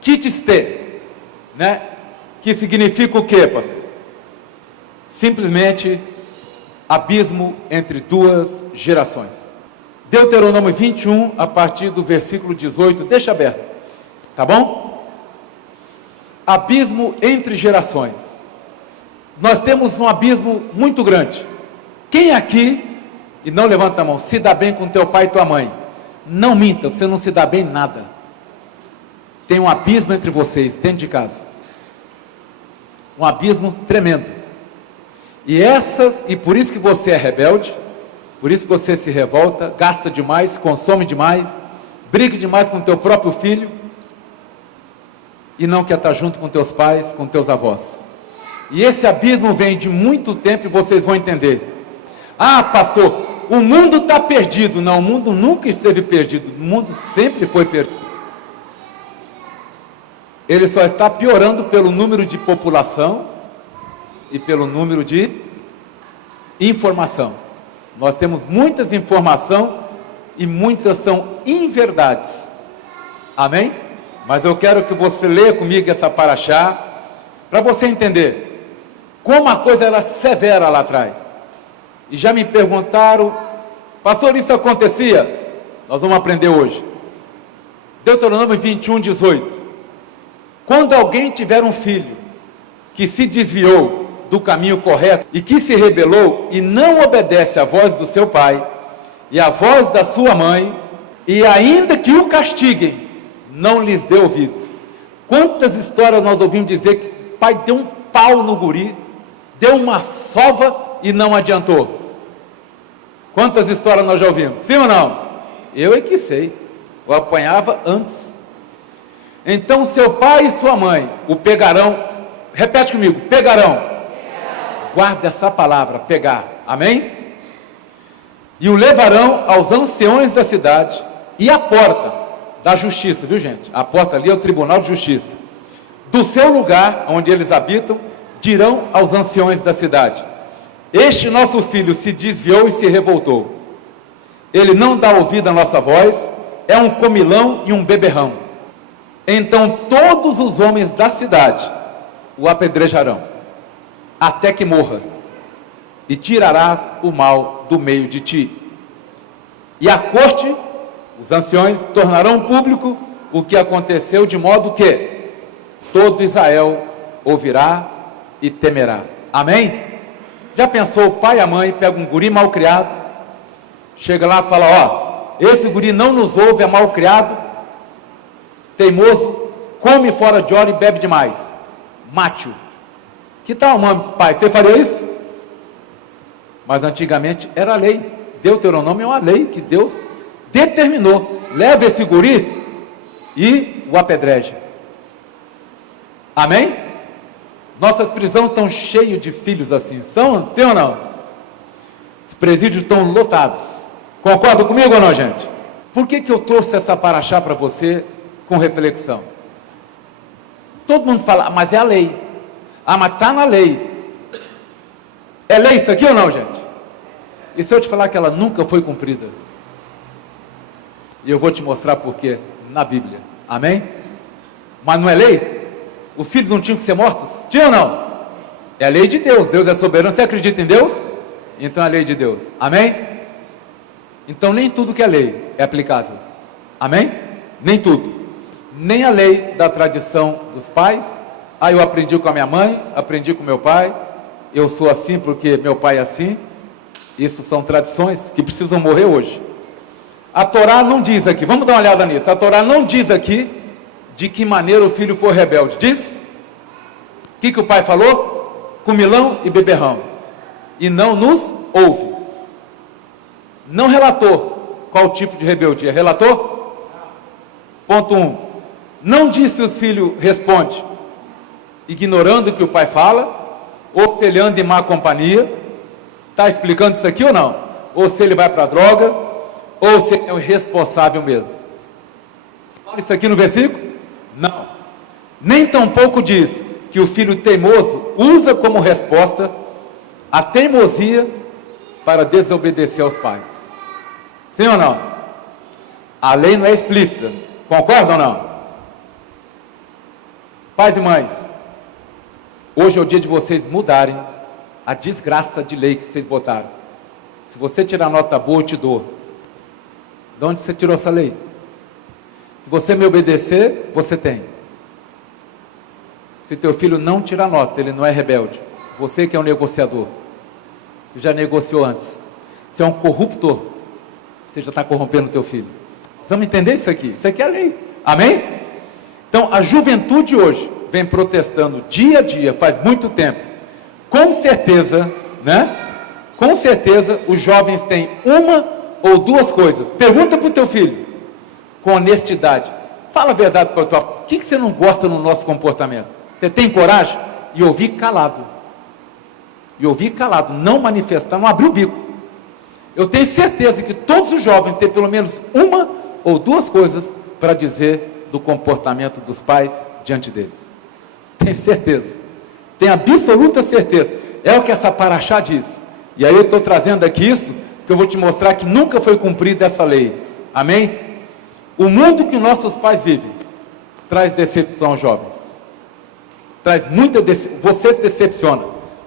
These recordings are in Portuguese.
Kitiste, né? Que significa o quê, pastor? Simplesmente abismo entre duas gerações. Deuteronômio 21, a partir do versículo 18, deixa aberto, tá bom? Abismo entre gerações. Nós temos um abismo muito grande. Quem aqui, e não levanta a mão, se dá bem com teu pai e tua mãe? Não minta, você não se dá bem em nada. Tem um abismo entre vocês, dentro de casa. Um abismo tremendo. E por isso que você é rebelde, por isso que você se revolta, gasta demais, consome demais, briga demais com teu próprio filho, e não quer estar junto com teus pais, com teus avós. E esse abismo vem de muito tempo, e vocês vão entender. Ah, pastor, o mundo está perdido. Não, o mundo nunca esteve perdido, o mundo sempre foi perdido. Ele só está piorando pelo número de população e pelo número de informação. Nós temos muitas informações e muitas são inverdades. Amém? Mas eu quero que você leia comigo essa paraxá, para você entender como a coisa era severa lá atrás. E já me perguntaram, pastor, isso acontecia? Nós vamos aprender hoje. Deuteronômio 21, 18. Quando alguém tiver um filho que se desviou do caminho correto e que se rebelou e não obedece à voz do seu pai e à voz da sua mãe, e ainda que o castiguem, não lhes dê ouvido. Quantas histórias nós ouvimos dizer que o pai deu um pau no guri, deu uma sova e não adiantou? Quantas histórias nós já ouvimos? Sim ou não? Eu é que sei, eu apanhava antes. Então seu pai e sua mãe o pegarão, repete comigo, pegarão. Guarda essa palavra, pegar, amém? E o levarão aos anciões da cidade e à porta da justiça, viu gente? A porta ali é o tribunal de justiça. Do seu lugar, onde eles habitam, dirão aos anciões da cidade: este nosso filho se desviou e se revoltou. Ele não dá ouvido à nossa voz, é um comilão e um beberrão. Então todos os homens da cidade o apedrejarão, até que morra, e tirarás o mal do meio de ti. E a corte, os anciões, tornarão público o que aconteceu, de modo que todo Israel ouvirá e temerá. Amém? Já pensou, o pai e a mãe pegam um guri mal criado, chega lá e fala: ó, esse guri não nos ouve, é mal criado, teimoso, come fora de hora e bebe demais, mate-o. Que tal, mãe, pai, você faria isso? Mas antigamente era lei. Deuteronômio é uma lei que Deus determinou: leva esse guri e o apedreje. Amém? Nossas prisões estão cheias de filhos assim, são, sim ou não? Os presídios estão lotados. Concordam comigo ou não, gente? Por que eu trouxe essa paraxá para você com reflexão? Todo mundo fala, mas é a lei. Ah, mas está na lei. É lei isso aqui ou não, gente? E se eu te falar que ela nunca foi cumprida? E eu vou te mostrar por quê na Bíblia. Amém? Mas não é lei? Os filhos não tinham que ser mortos? Tinham ou não? É a lei de Deus. Deus é soberano. Você acredita em Deus? Então é a lei de Deus. Amém? Então nem tudo que é lei é aplicável. Amém? Nem tudo. Nem a lei da tradição dos pais. Ah, eu aprendi com a minha mãe, aprendi com meu pai, eu sou assim porque meu pai é assim. Isso são tradições que precisam morrer hoje. A Torá não diz aqui, vamos dar uma olhada nisso. A Torá não diz aqui de que maneira o filho foi rebelde. Diz? O que o pai falou? Comilão e beberrão. E não nos ouve. Não relatou qual tipo de rebeldia. Relatou? Ponto 1. Não disse se os filhos respondem ignorando o que o pai fala, ou telhando em má companhia. Está explicando isso aqui ou não? Ou se ele vai para a droga, ou se ele é o responsável mesmo. Fala isso aqui no versículo? Não. Nem tampouco diz que o filho teimoso usa como resposta a teimosia para desobedecer aos pais. Sim ou não? A lei não é explícita. Concorda ou não? Pais e mães, hoje é o dia de vocês mudarem a desgraça de lei que vocês botaram. Se você tirar nota boa, eu te dou. De onde você tirou essa lei? Se você me obedecer, você tem. Se teu filho não tira nota, ele não é rebelde. Você que é um negociador, você já negociou antes. Você é um corruptor, você já está corrompendo o teu filho. Precisamos entender isso aqui. Isso aqui é a lei. Amém? Então, a juventude hoje vem protestando dia a dia, faz muito tempo. Com certeza, né? Com certeza, os jovens têm uma ou duas coisas. Pergunta para o teu filho, com honestidade. Fala a verdade para o teu filho. O que você não gosta no nosso comportamento? Você tem coragem? E ouvir calado. E ouvir calado, não manifestar, não abrir o bico. Eu tenho certeza que todos os jovens têm pelo menos uma ou duas coisas para dizer do comportamento dos pais diante deles. Tenho certeza. Tenho absoluta certeza. É o que essa paraxá diz. E aí eu estou trazendo aqui isso, porque eu vou te mostrar que nunca foi cumprida essa lei. Amém? O mundo que nossos pais vivem traz decepção aos jovens. Traz muita decepção. Você se decepciona.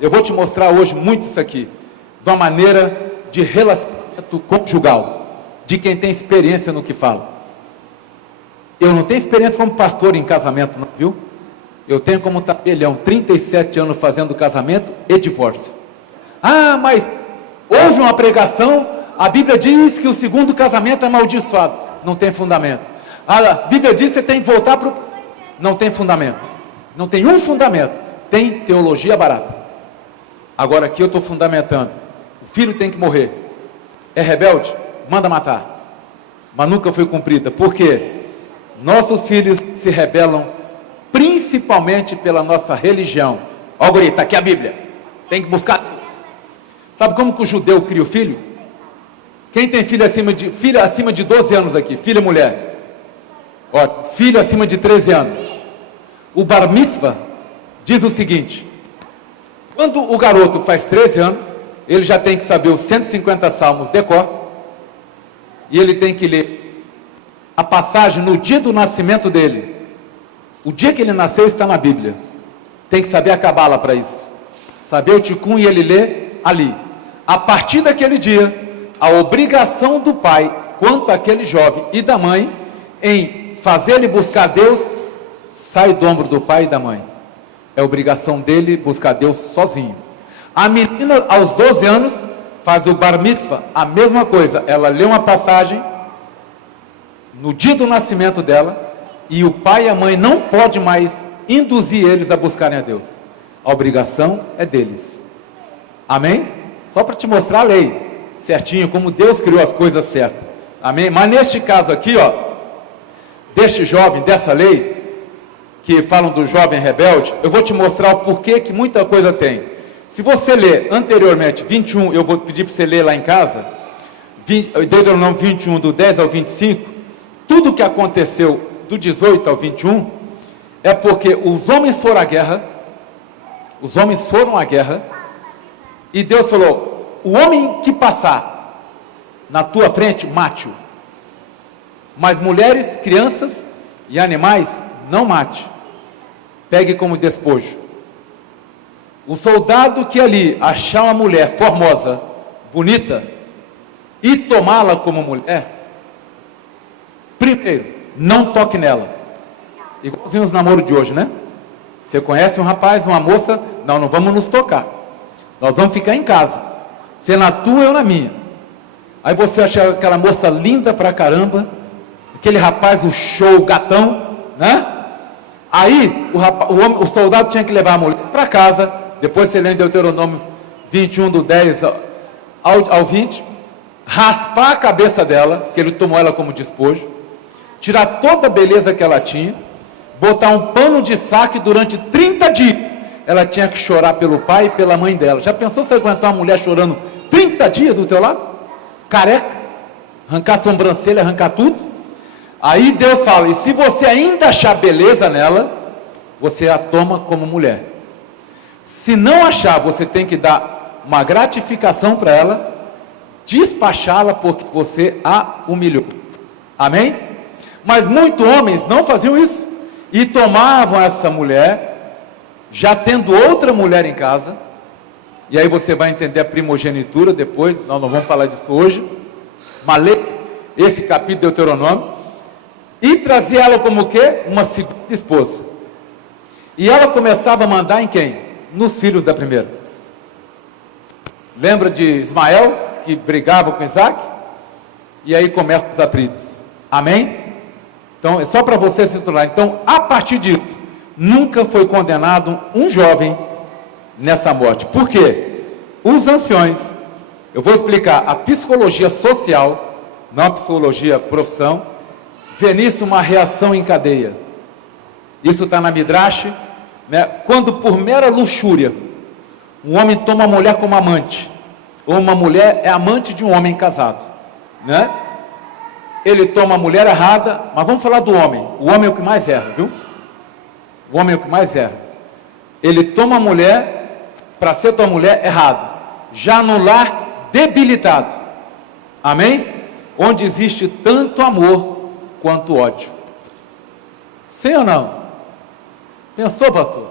Eu vou te mostrar hoje muito isso aqui. De uma maneira de relacionamento conjugal. De quem tem experiência no que fala. Eu não tenho experiência como pastor em casamento, não, viu? Eu tenho como tabelião 37 anos fazendo casamento e divórcio. Ah, mas houve uma pregação, a Bíblia diz que o segundo casamento é amaldiçoado. Não tem fundamento. A Bíblia diz que você tem que voltar para o... Não tem fundamento. Não tem um fundamento. Tem teologia barata. Agora aqui eu estou fundamentando. O filho tem que morrer. É rebelde? Manda matar. Mas nunca foi cumprida. Por quê? Nossos filhos se rebelam principalmente pela nossa religião. Ó, guri, está aqui a Bíblia. Tem que buscar Deus. Sabe como que o judeu cria o filho? Quem tem filho acima de 12 anos aqui? Filha mulher. Ó, filho acima de 13 anos. O bar mitzvah diz o seguinte: quando o garoto faz 13 anos, ele já tem que saber os 150 salmos de cor, e ele tem que ler a passagem no dia do nascimento dele. O dia que ele nasceu está na Bíblia. Tem que saber a cabala para isso. Saber o ticum e ele lê ali. A partir daquele dia, a obrigação do pai quanto àquele jovem e da mãe em fazer ele buscar Deus sai do ombro do pai e da mãe. É obrigação dele buscar Deus sozinho. A menina aos 12 anos faz o bar mitzvah, a mesma coisa. Ela lê uma passagem no dia do nascimento dela, e o pai e a mãe não podem mais induzir eles a buscarem a Deus. A obrigação é deles. Amém? Só para te mostrar a lei certinho, como Deus criou as coisas certas. Amém? Mas neste caso aqui, ó, deste jovem, dessa lei, que falam do jovem rebelde, eu vou te mostrar o porquê que muita coisa tem. Se você ler anteriormente 21, eu vou pedir para você ler lá em casa, Deuteronômio 21, do 10 ao 25, tudo que aconteceu do 18 ao 21, é porque os homens foram à guerra, e Deus falou: o homem que passar na tua frente, mate-o, mas mulheres, crianças e animais, não mate, pegue como despojo. O soldado que ali achar uma mulher formosa, bonita, e tomá-la como mulher, primeiro, não toque nela. Igualzinho os namoros de hoje, né? Você conhece um rapaz, uma moça, não vamos nos tocar. Nós vamos ficar em casa. Você na tua, eu na minha. Aí você acha aquela moça linda pra caramba, aquele rapaz, o show, o gatão, né? Aí o soldado tinha que levar a mulher para casa. Depois você lê em Deuteronômio 21, do 10 ao 20, raspar a cabeça dela, que ele tomou ela como despojo, tirar toda a beleza que ela tinha, botar um pano de saco, e durante 30 dias ela tinha que chorar pelo pai e pela mãe dela. Já pensou você aguentar uma mulher chorando 30 dias do teu lado? Careca, arrancar a sobrancelha, arrancar tudo. Aí Deus fala: e se você ainda achar beleza nela, você a toma como mulher. Se não achar, você tem que dar uma gratificação para ela, despachá-la porque você a humilhou. Amém? Mas muitos homens não faziam isso. e tomavam essa mulher, já tendo outra mulher em casa, e aí você vai entender a primogenitura depois, nós não vamos falar disso hoje, mas lê esse capítulo de Deuteronômio, e trazia ela como o quê? Uma segunda esposa. E ela começava a mandar em quem? Nos filhos da primeira. Lembra de Ismael, que brigava com Isaac? E aí começam os atritos. Amém? Então, é só para você se tornar. Então, a partir disso, nunca foi condenado um jovem nessa morte. Por quê? Os anciões, eu vou explicar, a psicologia social, não a psicologia profissão, vê nisso uma reação em cadeia. Isso está na Midrash, né? Quando por mera luxúria, um homem toma uma mulher como amante, ou uma mulher é amante de um homem casado, né? Ele toma a mulher errada, mas vamos falar do homem. O homem é o que mais erra, viu? O homem é o que mais erra. Ele toma a mulher para ser tua mulher errado, já no lar debilitado. Amém? Onde existe tanto amor quanto ódio. Sim ou não? Pensou, pastor?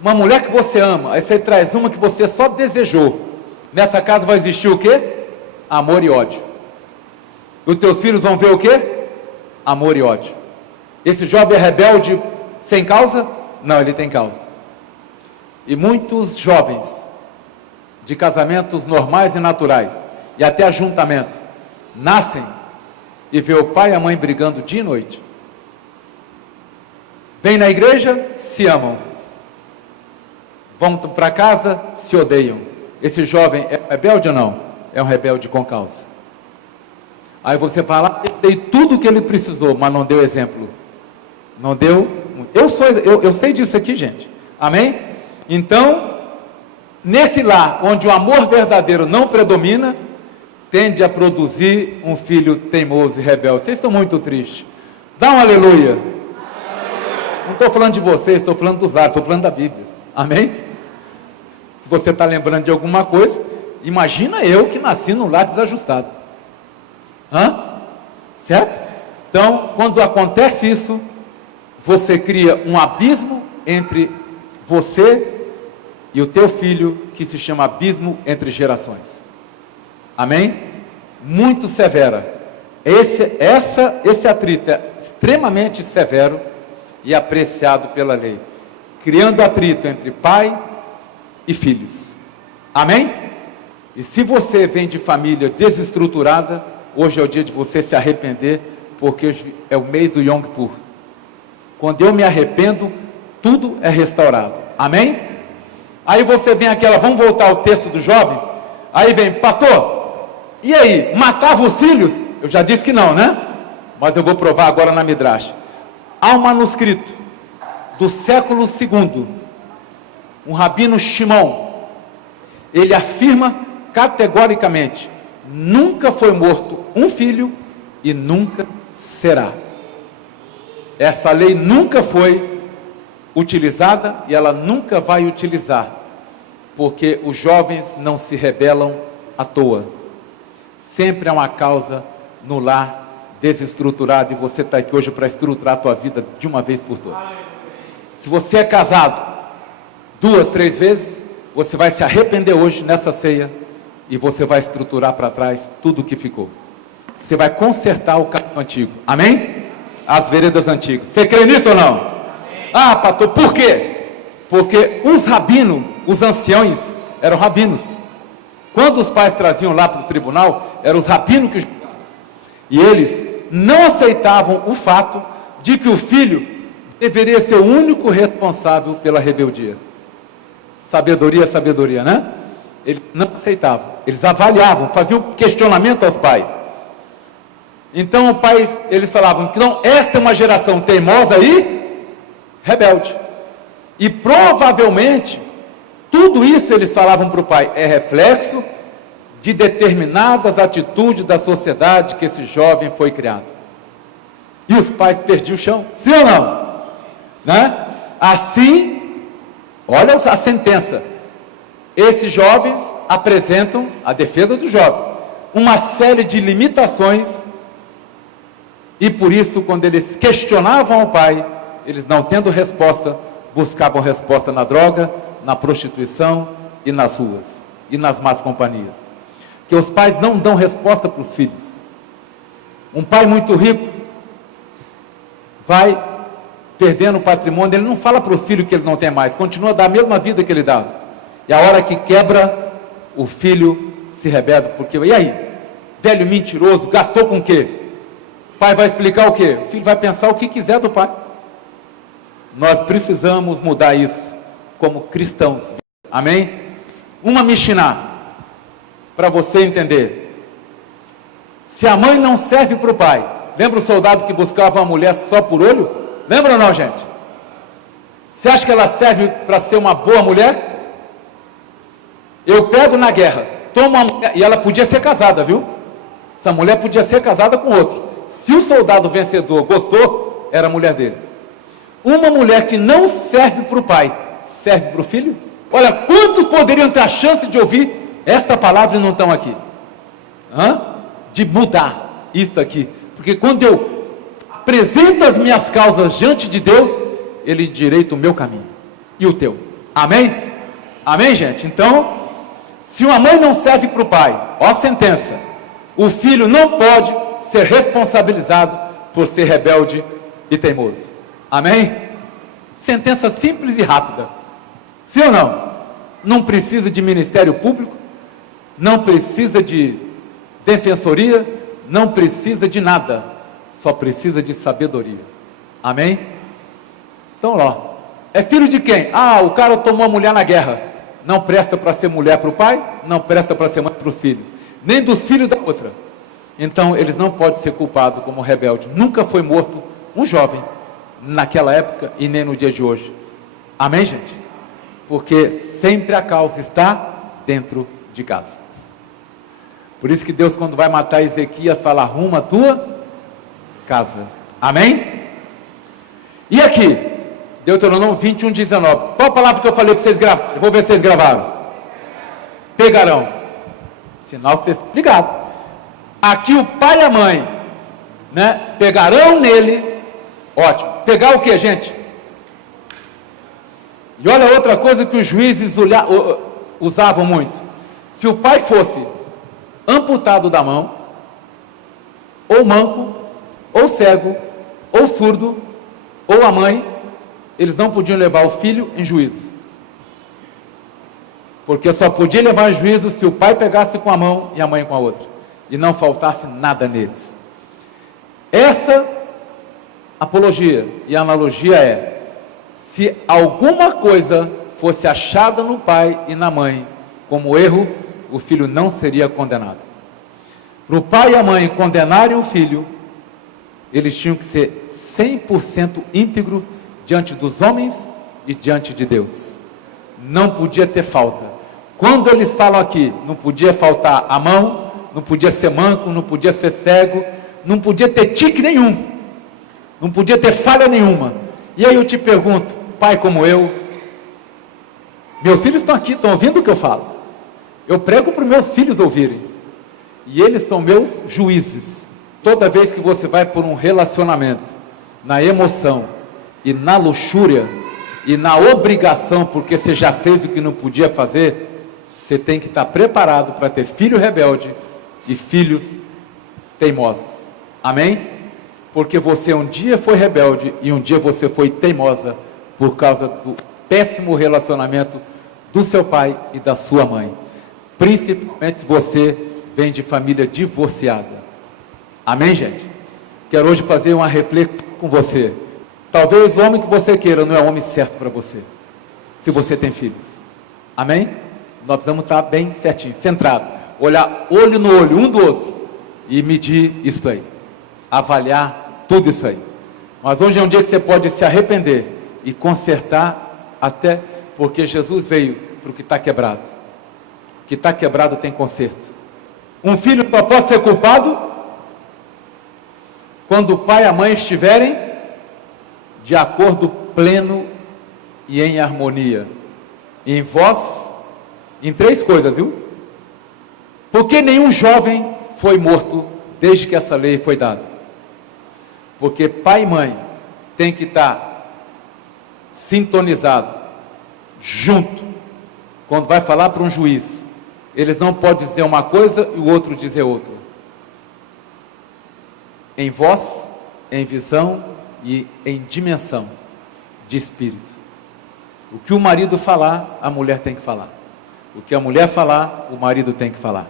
Uma mulher que você ama, aí você traz uma que você só desejou. Nessa casa vai existir o quê? Amor e ódio. Os teus filhos vão ver o quê? Amor e ódio. Esse jovem é rebelde sem causa? Não, ele tem causa. E muitos jovens de casamentos normais e naturais, e até ajuntamento, nascem e vê o pai e a mãe brigando dia e noite. Vêm na igreja, se amam. Vão para casa, se odeiam. Esse jovem é rebelde ou não? É um rebelde com causa. Aí você fala, eu dei tudo o que ele precisou, mas não deu exemplo. Não deu. Eu sei disso aqui, gente. Amém? Então, nesse lar, onde o amor verdadeiro não predomina, tende a produzir um filho teimoso e rebelde. Vocês estão muito tristes. Dá um aleluia. Não estou falando de vocês, estou falando dos lares, estou falando da Bíblia. Amém? Se você está lembrando de alguma coisa, imagina eu que nasci num lar desajustado. Certo? Então, quando acontece isso, você cria um abismo entre você e o teu filho, que se chama abismo entre gerações. Amém? Muito severa. Esse atrito é extremamente severo e apreciado pela lei, criando atrito entre pai e filhos. Amém? E se você vem de família desestruturada, hoje é o dia de você se arrepender, porque hoje é o mês do Yom Kippur. Quando eu me arrependo, tudo é restaurado. Amém? Aí você vem aquela, vamos voltar ao texto do jovem? Aí vem, pastor, e aí, matava os filhos? Eu já disse que não, né? Mas eu vou provar agora na Midrash. Há um manuscrito do século II, um rabino Shimon, ele afirma categoricamente, nunca foi morto um filho e nunca será. Essa lei nunca foi utilizada e ela nunca vai utilizar, porque os jovens não se rebelam à toa. Sempre há uma causa no lar desestruturado, e você está aqui hoje para estruturar a tua vida de uma vez por todas. Se você é casado 2, 3 vezes, você vai se arrepender hoje nessa ceia, e você vai estruturar para trás tudo o que ficou. Você vai consertar o caminho antigo. Amém? As veredas antigas. Você crê nisso ou não? Amém. Ah, pastor, por quê? Porque os rabinos, os anciões, eram rabinos. Quando os pais traziam lá para o tribunal, eram os rabinos que julgavam. E eles não aceitavam o fato de que o filho deveria ser o único responsável pela rebeldia. Sabedoria, sabedoria, né? Eles não aceitavam, eles avaliavam, faziam questionamento aos pais. Então o pai, eles falavam, então esta é uma geração teimosa e rebelde. E provavelmente, tudo isso eles falavam para o pai, é reflexo de determinadas atitudes da sociedade que esse jovem foi criado. E os pais perdiam o chão, sim ou não? Né? Assim, olha a sentença. Esses jovens apresentam, a defesa do jovem, uma série de limitações, e por isso, quando eles questionavam o pai, eles não tendo resposta, buscavam resposta na droga, na prostituição e nas ruas, e nas más companhias. Que os pais não dão resposta para os filhos. Um pai muito rico vai perdendo o patrimônio, ele não fala para os filhos que ele não tem mais, continua a dar a mesma vida que ele dava. E a hora que quebra, o filho se rebela, porque, e aí? Velho mentiroso, gastou com o quê? O pai vai explicar o quê? O filho vai pensar o que quiser do pai. Nós precisamos mudar isso como cristãos. Amém? Uma Mishnah, para você entender. Se a mãe não serve para o pai, lembra o soldado que buscava uma mulher só por olho? Lembra ou não, gente? Você acha que ela serve para ser uma boa mulher? Eu pego na guerra, tomo uma mulher, e ela podia ser casada, viu? Essa mulher podia ser casada com outro. Se o soldado vencedor gostou, era a mulher dele. Uma mulher que não serve para o pai, serve para o filho? Olha, quantos poderiam ter a chance de ouvir esta palavra e não estão aqui? De mudar isto aqui. Porque quando eu apresento as minhas causas diante de Deus, Ele endireita o meu caminho e o teu. Amém? Amém, gente? Então, se uma mãe não serve para o pai, ó a sentença, o filho não pode ser responsabilizado por ser rebelde e teimoso. Amém? Sentença simples e rápida. Sim ou não? Não precisa de ministério público, não precisa de defensoria, não precisa de nada, só precisa de sabedoria. Amém? Então, ó, é filho de quem? O cara tomou a mulher na guerra. Não presta para ser mulher para o pai, não presta para ser mãe para os filhos, nem dos filhos da outra. Então, eles não podem ser culpados como rebelde. Nunca foi morto um jovem naquela época e nem no dia de hoje. Amém, gente? Porque sempre a causa está dentro de casa. Por isso que Deus, quando vai matar Ezequias, fala: arruma a tua casa. Amém? E aqui, Deuteronômio 21, 19. Qual a palavra que eu falei para vocês gravarem? Eu vou ver se vocês gravaram. Pegarão. Sinal que vocês estão ligados. Aqui o pai e a mãe, né? Pegarão nele. Ótimo. Pegar o que, gente? E olha outra coisa que os juízes usavam muito. Se o pai fosse amputado da mão, ou manco, ou cego, ou surdo, ou a mãe, eles não podiam levar o filho em juízo. Porque só podia levar em juízo se o pai pegasse com a mão e a mãe com a outra, e não faltasse nada neles. Essa apologia e analogia é: se alguma coisa fosse achada no pai e na mãe como erro, o filho não seria condenado. Para o pai e a mãe condenarem o filho, eles tinham que ser 100% íntegro diante dos homens e diante de Deus. Não podia ter falta. Quando eles falam aqui, não podia faltar a mão, não podia ser manco, não podia ser cego, não podia ter tique nenhum, não podia ter falha nenhuma. E aí eu te pergunto, pai como eu, meus filhos estão aqui, estão ouvindo o que eu falo? Eu prego para os meus filhos ouvirem, e eles são meus juízes. Toda vez que você vai por um relacionamento, na emoção, e na luxúria, e na obrigação, porque você já fez o que não podia fazer, você tem que estar preparado para ter filho rebelde, e filhos teimosos. Amém? Porque você um dia foi rebelde, e um dia você foi teimosa, por causa do péssimo relacionamento do seu pai e da sua mãe. Principalmente se você vem de família divorciada. Amém, gente? Quero hoje fazer uma reflexão com você. Talvez o homem que você queira não é o homem certo para você, se você tem filhos. Amém? Nós precisamos estar bem certinho, centrado, olhar olho no olho, um do outro, e medir isso aí, avaliar tudo isso aí. Mas hoje é um dia que você pode se arrepender e consertar, até porque Jesus veio para o que está quebrado. O que está quebrado tem conserto. Um filho só pode ser culpado quando o pai e a mãe estiverem de acordo pleno e em harmonia. Em vós, em 3 coisas, viu? Porque nenhum jovem foi morto desde que essa lei foi dada. Porque pai e mãe tem que estar sintonizado, junto. Quando vai falar para um juiz, eles não podem dizer uma coisa e o outro dizer outra. Em voz, em visão e em dimensão de espírito. O que o marido falar, a mulher tem que falar. O que a mulher falar, o marido tem que falar.